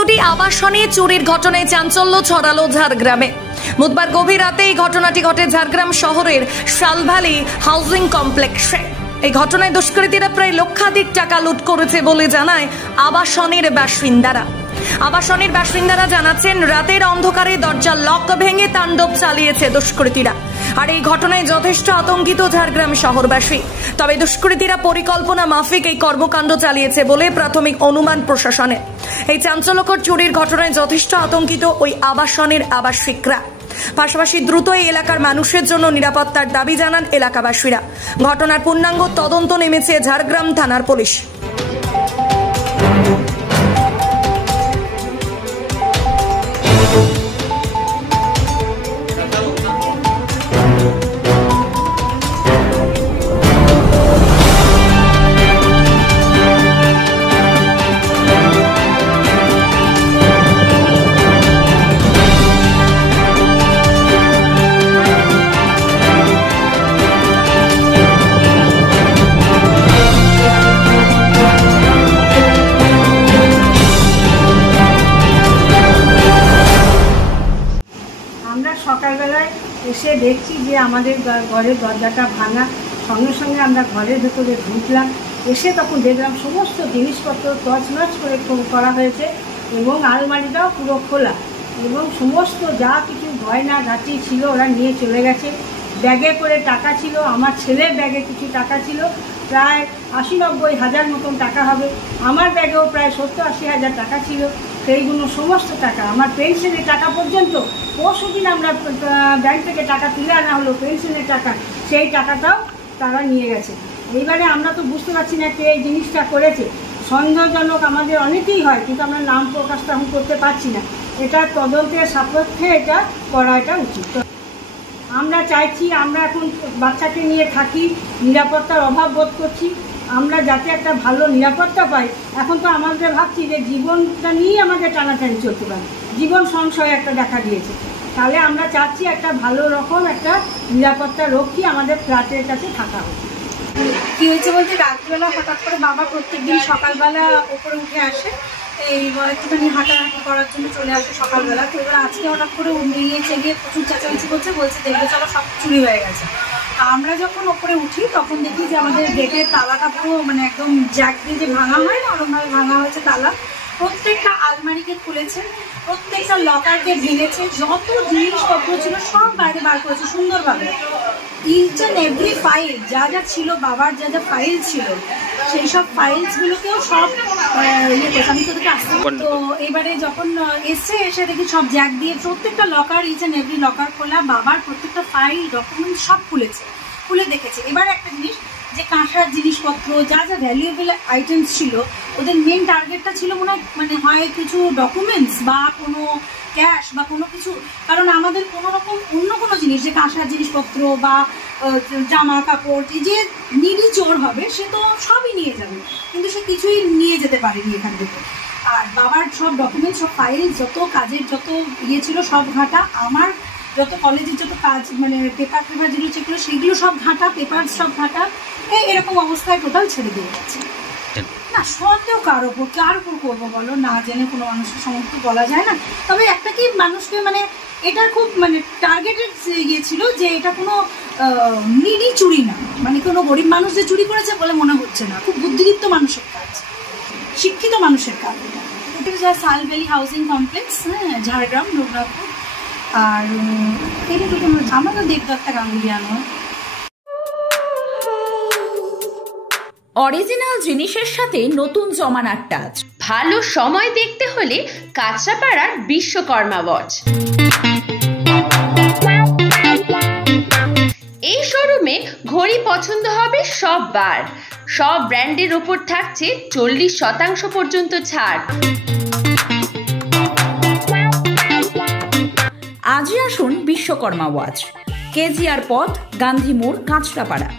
দুটি আবাসনে চুরির ঘটনায় চাঞ্চল্য ছড়ালো ঝাড়গ্রামে। বুধবার গভীর রাতে এই ঘটনাটি ঘটে ঝাড়গ্রাম শহরের শালভালি হাউজিং কমপ্লেক্সে। এই ঘটনায় দুষ্কৃতীরা প্রায় লক্ষাধিক টাকা লুট করেছে বলে জানায় আবাসনের বাসিন্দারা জানাচ্ছেন, রাতের অন্ধকারে দরজার লক ভেঙে তাণ্ডব চালিয়েছে দুষ্কৃতীরা। আর এই ঘটনায় যথেষ্ট আতঙ্কিত ঝাড়গ্রাম শহরবাসী। তবে দুষ্কৃতীরা পরিকল্পনা মাফিক এই কর্মকাণ্ড চালিয়েছে বলে প্রাথমিক অনুমান প্রশাসনের। এই চাঞ্চল্যকর চুরির ঘটনায় যথেষ্ট আতঙ্কিত ওই আবাসনের আবাসিকরা। পাশাপাশি দ্রুত এই এলাকার মানুষের জন্য নিরাপত্তার দাবি জানান এলাকাবাসীরা। ঘটনার পূর্ণাঙ্গ তদন্ত নেমেছে ঝাড়গ্রাম থানার পুলিশ। আমরা সকালবেলায় এসে দেখছি যে আমাদের ঘরের দরজাটা ভাঙা। সঙ্গে সঙ্গে আমরা ঘরের ভেতরে ঢুকলাম। এসে তখন দেখলাম সমস্ত জিনিসপত্র তছনছ করে করা হয়েছে এবং আলমারিটাও পুরো খোলা এবং সমস্ত যা কিছু গয়না গাঁটি ছিল ওরা নিয়ে চলে গেছে। ব্যাগে করে টাকা ছিল, আমার ছেলের ব্যাগে কিছু টাকা ছিল, প্রায় ৮০-৯০ হাজার মতন টাকা হবে। আমার ব্যাগেও প্রায় ৭০-৮০ হাজার টাকা ছিল। সেইগুলো সমস্ত টাকা, আমার পেনশনের টাকা পর্যন্ত পরশুদিন আমরা ব্যাংক থেকে টাকা তুলে আনা হলো পেনশনের টাকা, সেই টাকাটাও তারা নিয়ে গেছে। এইবারে আমরা তো বুঝতে পারছি না কে এই জিনিসটা করেছে। সন্দেহজনক আমাদের অনেকেই হয়, কিন্তু আমরা নাম প্রকাশ তখন করতে পারছি না। এটা তদন্তের সাপেক্ষে এটা করাটা উচিত। আমরা চাইছি, আমরা এখন বাচ্চাকে নিয়ে থাকি, নিরাপত্তার অভাব বোধ করছি। আমরা যাতে একটা ভালো নিরাপত্তা পাই। এখন তো আমাদের ভাবছি যে জীবনটা নিয়ে আমাদের টানাটানি চলতে পারে, জীবন সংশয় একটা দেখা দিয়েছে। তাহলে আমরা চাচ্ছি একটা ভালো রকম একটা নিরাপত্তা রক্ষী আমাদের ফ্ল্যাটের কাছে থাকা উচিত। কী হয়েছে বলতে, রাত্রিবেলা হঠাৎ করে বাবা প্রত্যেকদিন সকালবেলা ওপরে উঠে আসে, এই একটুখানি হাঁটাহাঁটি করার জন্য চলে আসে সকালবেলা। তো এবার আজকে হঠাৎ করে নিয়েছে গিয়ে প্রচুর চেঁচামেচি বলছে দেখবে চলো সব চুরি হয়ে গেছে। আমরা যখন ওপরে উঠি তখন দেখি যে আমাদের গেটের তালাটা পুরো একদম জ্যাক দিয়ে যে ভাঙা হয় না, ওরকমভাবে ভাঙা হয়েছে তালা। প্রত্যেকটা আলমারিকে খুলেছে, প্রত্যেকটা লকারকে ভেঙেছে, যত জিনিসপত্র ছিল সব বাইরে বার করেছে সুন্দরভাবে। ইচ অ্যান্ড এভরি ফাইল যা যা ছিল, বাবার যা যা ফাইল ছিল সেই সব ফাইলসগুলোকেও সব করেছে। আমি তোদেরকে আসতে তো এবারে যখন এসে দেখি সব জ্যাক দিয়ে প্রত্যেকটা locker, each and every locker খোলা, বাবার প্রত্যেকটা ফাইল ডকুমেন্ট সব খুলে দেখেছে। এবার একটা জিনিস, যে কাঁসার জিনিসপত্র যা যা ভ্যালুয়েবল আইটেমস ছিল, ওদের মেন টার্গেটটা ছিল মনে হয় কিছু ডকুমেন্টস বা কোনো ক্যাশ বা কোনো কিছু। কারণ আমাদের কোনো রকম অন্য কোনো জিনিস, যে কাঁসার জিনিসপত্র বা জামা কাপড়, যে নিডি চোর হবে সে তো সবই নিয়ে যাবে, কিন্তু সে কিছুই নিয়ে যেতে পারেনি এখান থেকে। আর বাবার সব ডকুমেন্টস, সব ফাইল, যত কাজের যত ছিল সব ঘাটা, আমার যত কলেজের যত কাজ পেপার যেগুলো চেক ছিল সেগুলো সব ঘাটা, পেপার সব ঘাটা। এরকম অবস্থায় টোটাল ছেড়ে দিয়ে যাচ্ছে। না সন্দেহ কার ওপর করবো বলো, না জেনে কোনো মানুষের সমস্ত বলা যায় না। তবে একটা কি, মানুষকে এটা খুব টার্গেটেড ছিল যে এটা কোনো নিডি চুরি না, কোনো গরিব মানুষ যে চুরি করেছে বলে মনে হচ্ছে না। খুব বুদ্ধিদীপ্ত মানুষের কাজ, শিক্ষিত মানুষের কাজ। এটা যা শালভ্যালি হাউজিং কমপ্লেক্স, ঝাড়গ্রাম দুর্গাপুর। আর এটা তো আমাদের দেবদত্তা গাঙ্গুলিয়ানো। অরিজিনাল জিনিসের সাথে নতুন জমানার টাচ। ভালো সময় দেখতে হলে কাঁচরাপাড়ার বিশ্বকর্মা ওয়াচ। এই শোরুমে ঘড়ি পছন্দ হবে সব বার। সব ব্র্যান্ডের ওপর থাকছে 40% পর্যন্ত ছাড়। আজই আসুন বিশ্বকর্মা ওয়াচ, কেজিআর পথ, গান্ধী মোড়, কাঁচরাপাড়া।